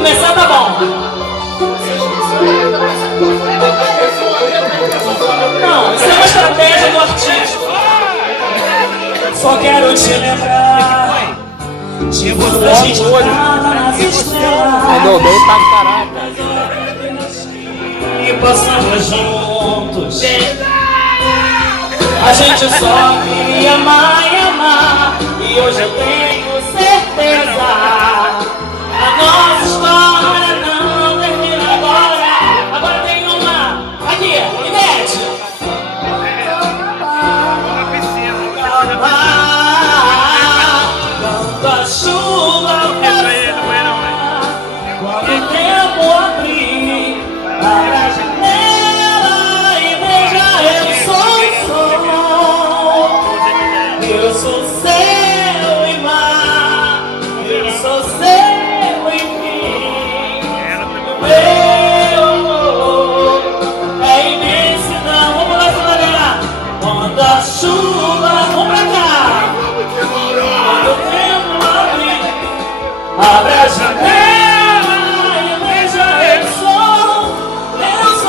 começar tá bom. Não, isso é uma estratégia do artista. Só quero te lembrar de quando a gente tava nas estrelas. Mandou bem pra caralho. E passamos juntos. A gente só queria amar e amar. E hoje eu tenho certeza, a nossa história não termina agora. Agora tem uma aqui, Inete. Quando a chuva passar, quando o tempo abrir, abra a janela e veja, eu sou o sol. Eu sou céu e mar, eu sou seu enfim. Meu amor é imensidão. Vamos lá, galera. Quando a chuva, vamos pra cá. Quando o tempo abrir, abra a janela e veja, eu sou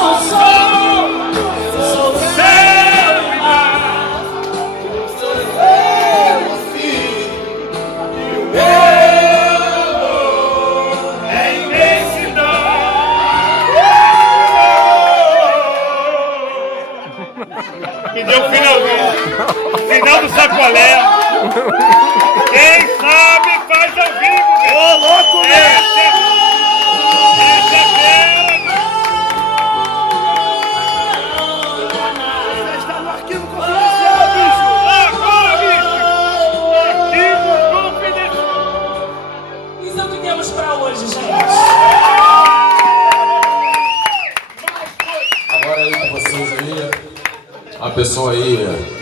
o sol. Eu sou céu e mar. Que deu o finalzinho. Final do sacolé. Quem sabe faz ao vivo. Ô, louco, essa é Você está no arquivo confidencial, bicho! agora, bicho. Arquivo confidencial. Isso é o que temos pra hoje, gente. Agora aí com vocês aí, a pessoa aí